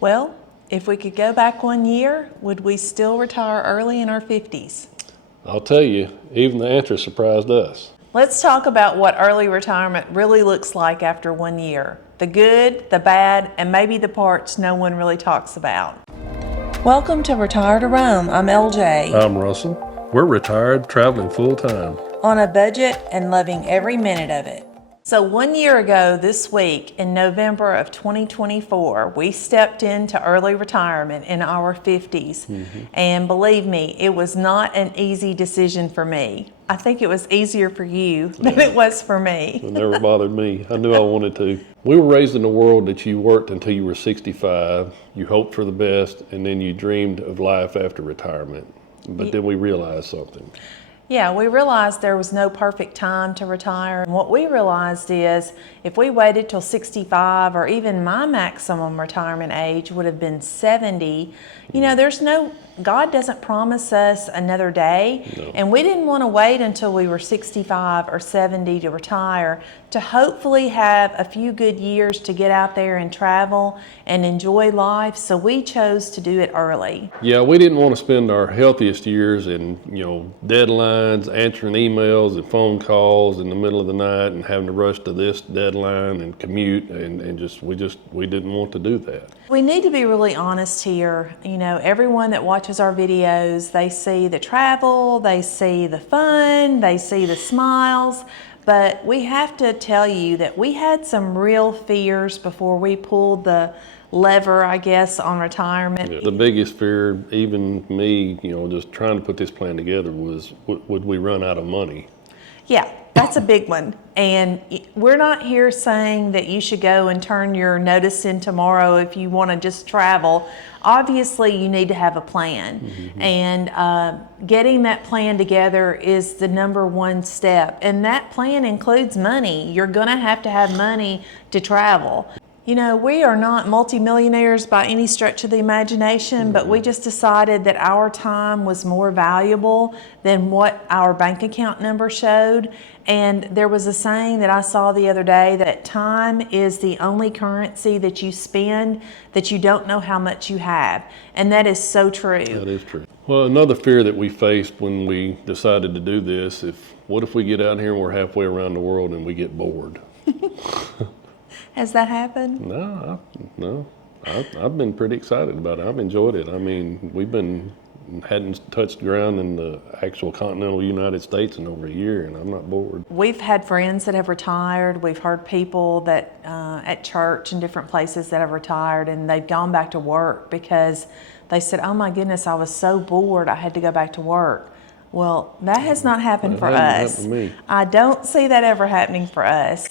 Well, if we could go back 1 year, would we still retire early in our 50s? I'll tell you, even the answer surprised us. Let's talk about what early retirement really looks like after 1 year. The good, the bad, and maybe the parts no one really talks about. Welcome to Retire to Roam. I'm LJ. I'm Russell. We're retired, traveling full time. On a budget and loving every minute of it. So 1 year ago this week, in November of 2024, we stepped into early retirement in our 50s. And believe me, it was not an easy decision for me. I think it was easier for you than it was for me. It never bothered me. I knew I wanted to. We were raised in a world that you worked until you were 65, you hoped for the best, and then you dreamed of life after retirement. But then we realized something. Yeah, we realized there was no perfect time to retire. And what we realized is if we waited till 65, or even my maximum retirement age would have been 70, God doesn't promise us another day. No. And we didn't want to wait until we were 65 or 70 to retire to hopefully have a few good years to get out there and travel and enjoy life. So we chose to do it early. Yeah, we didn't want to spend our healthiest years in, deadlines, answering emails and phone calls in the middle of the night and having to rush to this deadline and commute and we didn't want to do that. We need to be really honest here. Everyone that watches our videos, they see the travel, they see the fun, they see the smiles, but we have to tell you that we had some real fears before we pulled the lever, I guess, on retirement. Yeah, the biggest fear, even me, just trying to put this plan together was, would we run out of money? Yeah, that's a big one. And we're not here saying that you should go and turn your notice in tomorrow if you want to just travel. Obviously, you need to have a plan. And getting that plan together is the number one step. And that plan includes money. You're going to have money to travel. We are not multimillionaires by any stretch of the imagination, but we just decided that our time was more valuable than what our bank account number showed. And there was a saying that I saw the other day that time is the only currency that you spend that you don't know how much you have. And that is so true. That is true. Well, another fear that we faced when we decided to do this, what if we get out here and we're halfway around the world and we get bored? Has that happened? No. I've been pretty excited about it. I've enjoyed it. I mean, hadn't touched ground in the actual continental United States in over a year, and I'm not bored. We've had friends that have retired. We've heard people that at church and different places that have retired, and they've gone back to work because they said, "Oh my goodness, I was so bored, I had to go back to work." Well, that has not happened for us. Happened to me. I don't see that ever happening for us.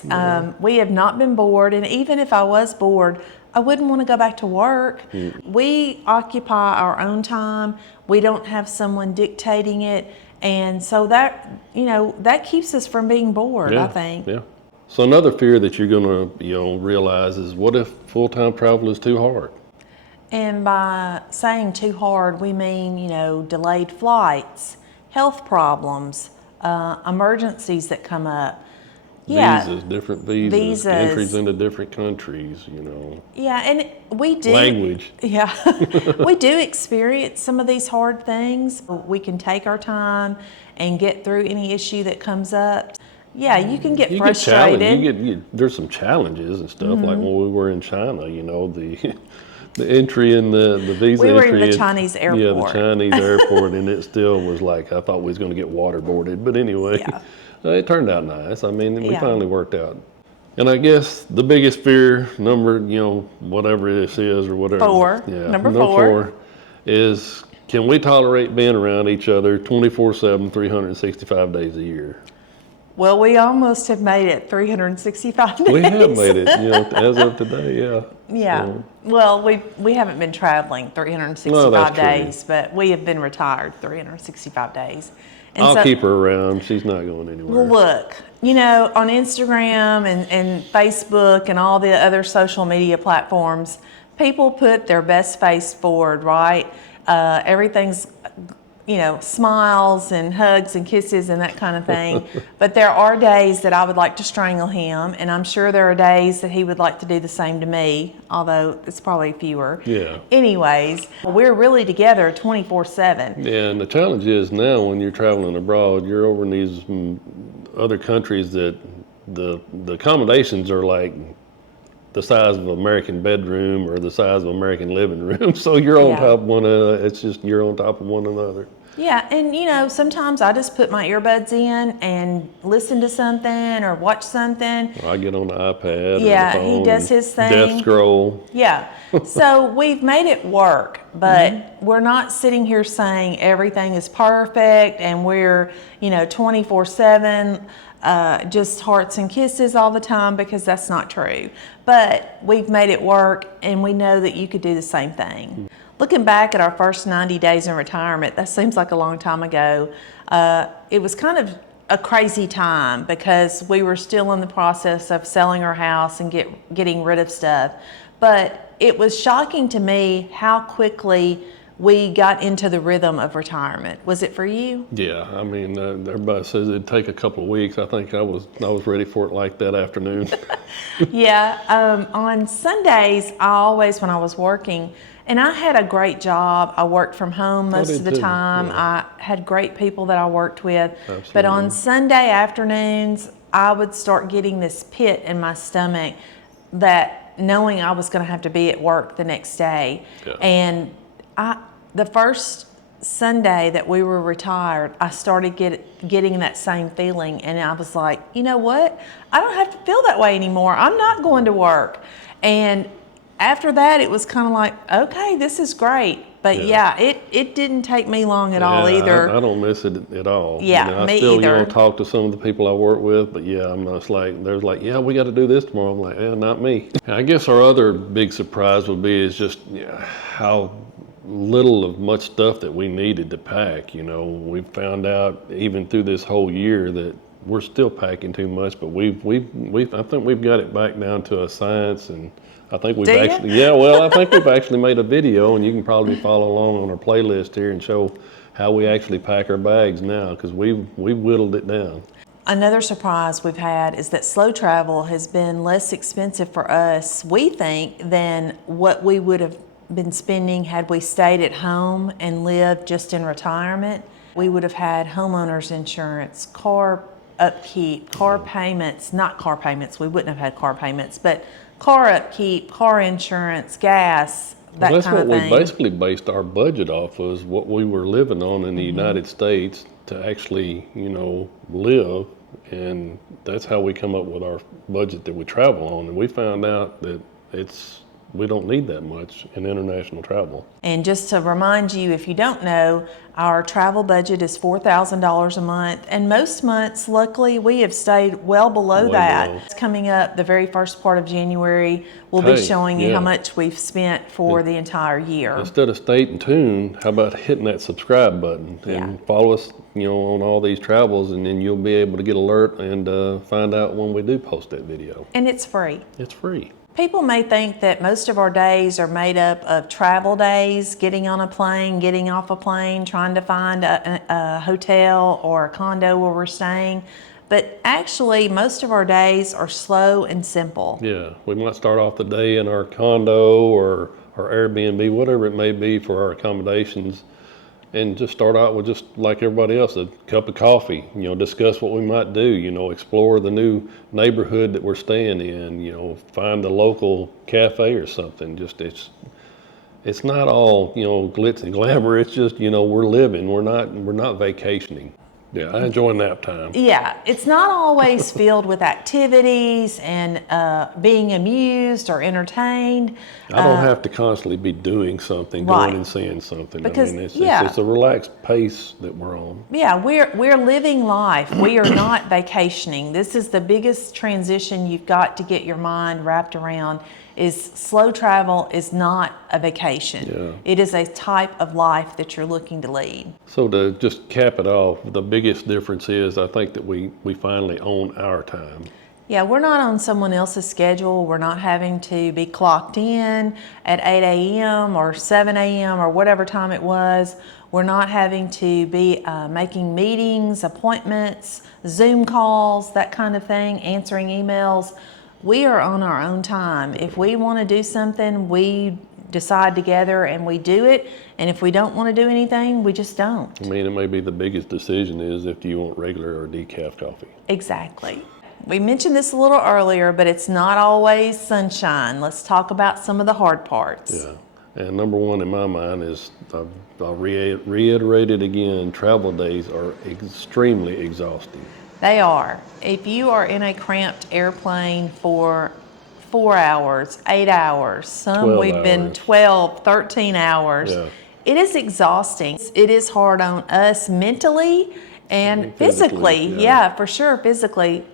We have not been bored, and even if I was bored, I wouldn't want to go back to work. We occupy our own time. We don't have someone dictating it, and so that keeps us from being bored, I think. Yeah. So another fear that you're going to realize is, what if full-time travel is too hard? And by saying too hard, we mean delayed flights, health problems, emergencies that come up. Visas, different visas, Visas. entries into different countries, Yeah, and we do. Language. Yeah, we do experience some of these hard things. We can take our time and get through any issue that comes up. Yeah, you can get frustrated. There's some challenges and stuff, like when we were in China, the entry in the visa We were entry in the Chinese airport. Yeah, the Chinese airport, and it still was like, I thought we was going to get waterboarded. But anyway, it turned out nice. I mean, we finally worked out. And I guess the biggest fear, whatever this is or whatever. Number four is, can we tolerate being around each other 24/7, 365 days a year? Well, we almost have made it 365 days. We have made it, as of today, yeah. Yeah. So, well, we haven't been traveling 365 days, but we have been retired 365 days. And I'll keep her around. She's not going anywhere. Well, look, on Instagram and Facebook and all the other social media platforms, people put their best face forward, right? Everything's smiles and hugs and kisses and that kind of thing. But there are days that I would like to strangle him, and I'm sure there are days that he would like to do the same to me, although it's probably fewer. Yeah. Anyways, we're really together 24/7. Yeah, and the challenge is now when you're traveling abroad, you're over in these other countries that the accommodations are like the size of an American bedroom or the size of an American living room. So you're on Yeah. top of one another. It's just you're on top of one another. Yeah, and sometimes I just put my earbuds in and listen to something or watch something. Or I get on the iPad. Yeah, or the phone he does and his thing. Death scroll. Yeah. So we've made it work, but we're not sitting here saying everything is perfect and we're, 24/7, just hearts and kisses all the time, because that's not true. But we've made it work, and we know that you could do the same thing. Looking back at our first 90 days in retirement, that seems like a long time ago. It was kind of a crazy time because we were still in the process of selling our house and getting rid of stuff. But it was shocking to me how quickly we got into the rhythm of retirement. Was it for you? Yeah, I mean, everybody says it'd take a couple of weeks. I think I was ready for it like that afternoon. Yeah, on Sundays, when I was working, and I had a great job. I worked from home most did of the too, time. yeah. I had great people that I worked with. But Absolutely. on Sunday afternoons, I would start getting this pit in my stomach, that knowing I was going to have to be at work the next day. Yeah. And the first Sunday that we were retired, I started getting that same feeling, and I was like, you know what? I don't have to feel that way anymore. I'm not going to work. And after that, it was kind of like, okay, this is great. But yeah, it didn't take me long at all either. I don't miss it at all. Yeah, I me still, either. talk to some of the people I work with, but yeah, I'm just like, there's like, yeah, we got to do this tomorrow. I'm like, yeah, not me. I guess our other big surprise would be is just how little of much stuff that we needed to pack. We found out even through this whole year that we're still packing too much, but I think we've got it back down to a science, and I think we've I think we've actually made a video, and you can probably follow along on our playlist here and show how we actually pack our bags now, because we've whittled it down. Another surprise we've had is that slow travel has been less expensive for us, we think, than what we would have been spending had we stayed at home and lived just in retirement. We would have had homeowners insurance, car upkeep, car payments, not car payments, we wouldn't have had car payments, but car upkeep, car insurance, gas, that That's kind of what thing. we basically based our budget off, was what we were living on in the United States to actually, live. And that's how we come up with our budget that we travel on. And we found out that we don't need that much in international travel. And just to remind you, if you don't know, our travel budget is $4,000 a month. And most months, luckily, we have stayed well below that. It's coming up the very first part of January. We'll be showing you how much we've spent for the entire year. Instead of staying tuned, how about hitting that subscribe button and follow us, on all these travels, and then you'll be able to get alert and find out when we do post that video. And it's free. It's free. People may think that most of our days are made up of travel days, getting on a plane, getting off a plane, trying to find a hotel or a condo where we're staying. But actually, most of our days are slow and simple. Yeah, we might start off the day in our condo or our Airbnb, whatever it may be for our accommodations, and just start out with, just like everybody else, a cup of coffee, discuss what we might do, explore the new neighborhood that we're staying in, find a local cafe or something. Just it's not all, glitz and glamour. It's just, we're living. We're not vacationing. Yeah, I enjoy nap time. Yeah, it's not always filled with activities and being amused or entertained. I don't have to constantly be doing something, going and seeing something. Because, it's a relaxed pace that we're on. Yeah, we're living life. We are not vacationing. This is the biggest transition you've got to get your mind wrapped around. Is slow travel is not a vacation. Yeah. It is a type of life that you're looking to lead. So to just cap it off, the biggest difference is I think that we finally own our time. Yeah, we're not on someone else's schedule. We're not having to be clocked in at 8 a.m. or 7 a.m. or whatever time it was. We're not having to be making meetings, appointments, Zoom calls, that kind of thing, answering emails. We are on our own time. If we want to do something, we decide together and we do it. And if we don't want to do anything, we just don't. I mean, it may be the biggest decision is if you want regular or decaf coffee. Exactly. We mentioned this a little earlier, but it's not always sunshine. Let's talk about some of the hard parts. Yeah. And number one in my mind is, I'll reiterate it again, travel days are extremely exhausting. They are. If you are in a cramped airplane for 4 hours, 8 hours, some we've been 12, 13 hours, it is exhausting. It is hard on us mentally and physically. Yeah, for sure, physically.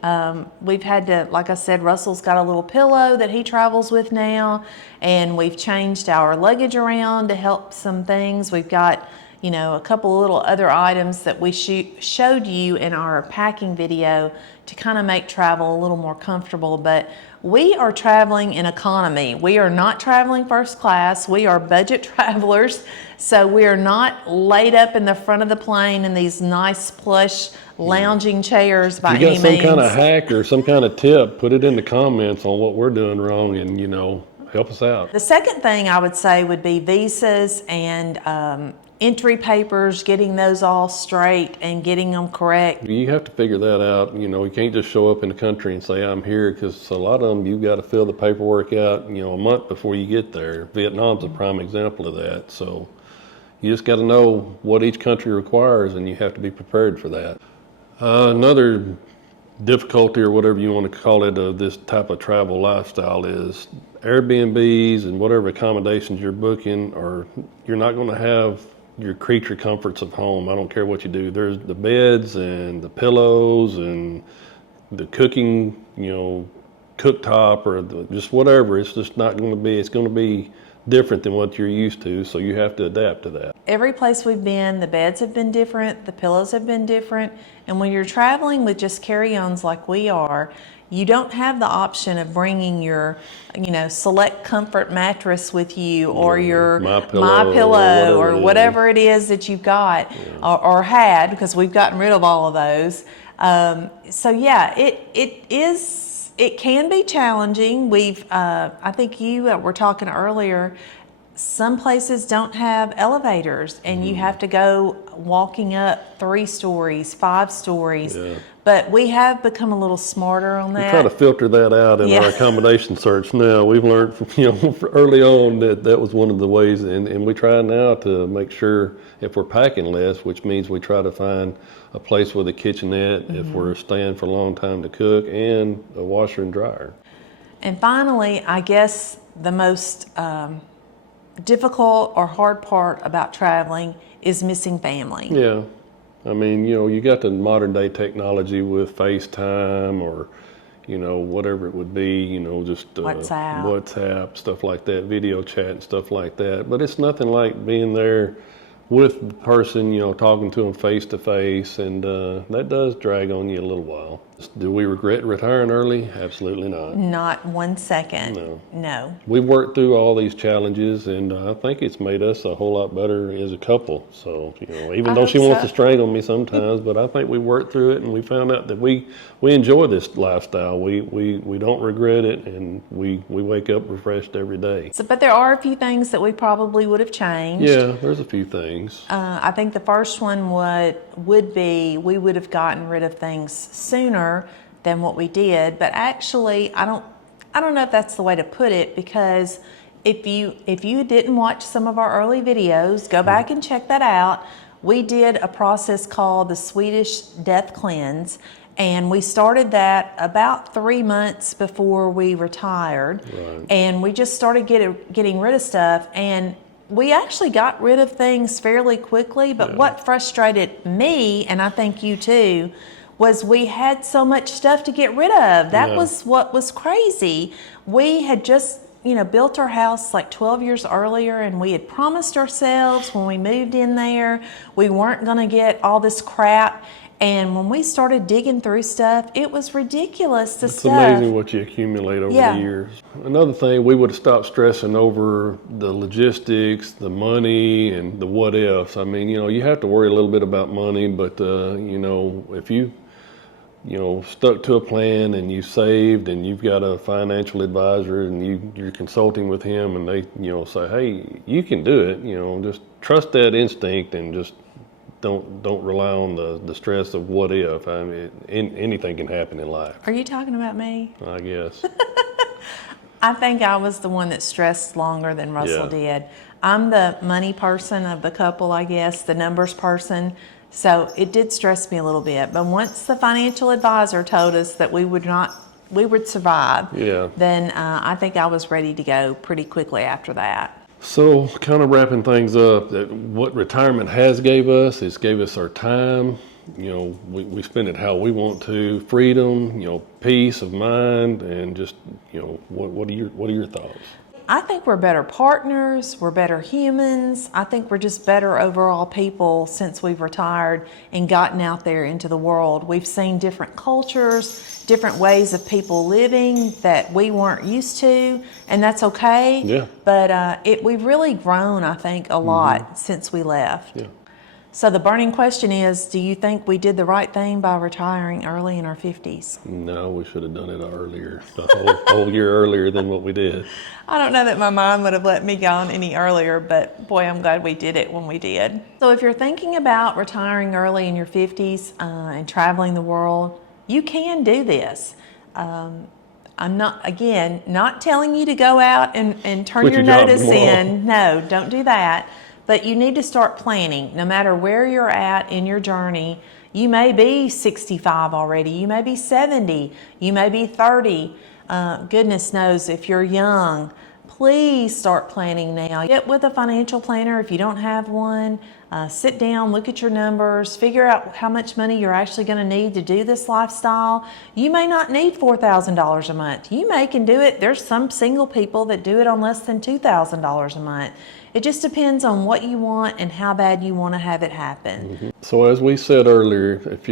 We've had to, like I said, Russell's got a little pillow that he travels with now, and we've changed our luggage around to help some things. We've got, you know, a couple of little other items that we showed you in our packing video to kind of make travel a little more comfortable. But we are traveling in economy. We are not traveling first class. We are budget travelers. So we are not laid up in the front of the plane in these nice plush lounging chairs by any means. If you got some kind of hack or some kind of tip, put it in the comments on what we're doing wrong and, you know, help us out. The second thing I would say would be visas and entry papers, getting those all straight and getting them correct. You have to figure that out. You know, you can't just show up in the country and say, I'm here, because a lot of them, you've got to fill the paperwork out, you know, a month before you get there. Vietnam's a prime example of that. So you just got to know what each country requires, and you have to be prepared for that. Another difficulty, or whatever you want to call it, of this type of travel lifestyle is Airbnbs and whatever accommodations you're booking, or you're not going to have your creature comforts of home. I don't care what you do. There's the beds and the pillows and the cooking, you know, cooktop, or just whatever. It's just not going to be, it's going to be different than what you're used to, so you have to adapt to that. Every place we've been, the beds have been different, the pillows have been different, and when you're traveling with just carry-ons like we are, you don't have the option of bringing your, you know, Select Comfort mattress with you, or your My Pillow or whatever it is that you've got, or had, because we've gotten rid of all of those. So yeah, it can be challenging. I think you were talking earlier, some places don't have elevators, and you have to go walking up 3 stories, 5 stories. But we have become a little smarter on that. We try to filter that out in our accommodation search now. We've learned from, you know, early on that was one of the ways, and we try now to make sure, if we're packing less, which means we try to find a place with a kitchenette if we're staying for a long time to cook, and a washer and dryer. And finally, I guess the most difficult or hard part about traveling is missing family. Yeah. I mean, you know, you got the modern day technology with FaceTime, or, you know, whatever it would be, you know, just WhatsApp, stuff like that, video chat and stuff like that. But it's nothing like being there with the person, you know, talking to them face to face, and that does drag on you a little while. Do we regret retiring early? Absolutely not. Not 1 second. No. We've worked through all these challenges, and I think it's made us a whole lot better as a couple. So, you know, even though she wants to strangle me sometimes, but I think we worked through it, and we found out that we enjoy this lifestyle. We don't regret it, and we wake up refreshed every day. So, but there are a few things that we probably would have changed. Yeah, there's a few things. I think the first one would be we would have gotten rid of things sooner than what we did. But actually, I don't know if that's the way to put it, because if you didn't watch some of our early videos, go back and check that out. We did a process called the Swedish Death Cleanse, and we started that about 3 months before we retired. Right. And we just started getting rid of stuff, and we actually got rid of things fairly quickly. But what frustrated me, and I think you too, was we had so much stuff to get rid of. That was what was crazy. We had just, you know, built our house like 12 years earlier, and we had promised ourselves when we moved in there we weren't going to get all this crap. And when we started digging through stuff, it was ridiculous, the It's stuff. amazing what you accumulate over Yeah. the years. Another thing, we would have stopped stressing over the logistics, the money, and the what ifs. I mean, you have to worry a little bit about money, but if you stuck to a plan and you saved and you've got a financial advisor and you're consulting with him and they say, hey, you can do it, just trust that instinct and just don't rely on the stress of what if. I mean, anything can happen in life, Are you talking about me? I guess. I think I was the one that stressed longer than Russell did. I'm the money person of the couple, I guess, the numbers person. So it did stress me a little bit. But once the financial advisor told us that we would survive, then I think I was ready to go pretty quickly after that. So kind of wrapping things up, that what retirement has gave us is gave us our time. We spend it how we want to, freedom, peace of mind, and just, what are your thoughts? I think we're better partners, we're better humans. I think we're just better overall people since we've retired and gotten out there into the world. We've seen different cultures, different ways of people living that we weren't used to, and that's okay. Yeah. But we've really grown, I think, a lot since we left. Yeah. So the burning question is, do you think we did the right thing by retiring early in our 50s? No, we should have done it earlier, a whole year earlier than what we did. I don't know that my mind would have let me go on any earlier, but boy, I'm glad we did it when we did. So if you're thinking about retiring early in your 50s and traveling the world, you can do this. I'm not telling you to go out and turn Quit your your job notice tomorrow. in. No, don't do that. But you need to start planning. No matter where you're at in your journey, you may be 65 already, you may be 70, you may be 30. Goodness knows if you're young, please start planning now. Get with a financial planner if you don't have one. Sit down, look at your numbers, figure out how much money you're actually going to need to do this lifestyle. You may not need $4,000 a month. You can do it. There's some single people that do it on less than $2,000 a month. It just depends on what you want and how bad you want to have it happen. Mm-hmm. So as we said earlier, if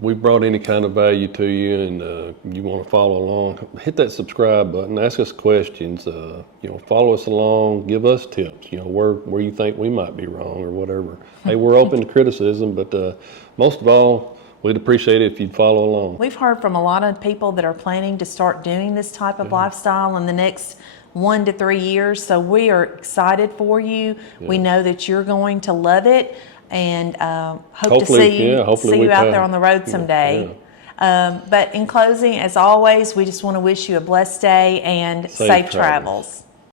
we brought any kind of value to you and you want to follow along, hit that subscribe button, ask us questions, follow us along, give us tips, where you think we might be wrong or whatever. Hey, we're open to criticism, but most of all, we'd appreciate it if you'd follow along. We've heard from a lot of people that are planning to start doing this type of lifestyle in the next 1 to 3 years. So we are excited for you. Yeah. We know that you're going to love it, and hope to see you out there on the road someday. Yeah. But in closing, as always, we just want to wish you a blessed day and safe travels.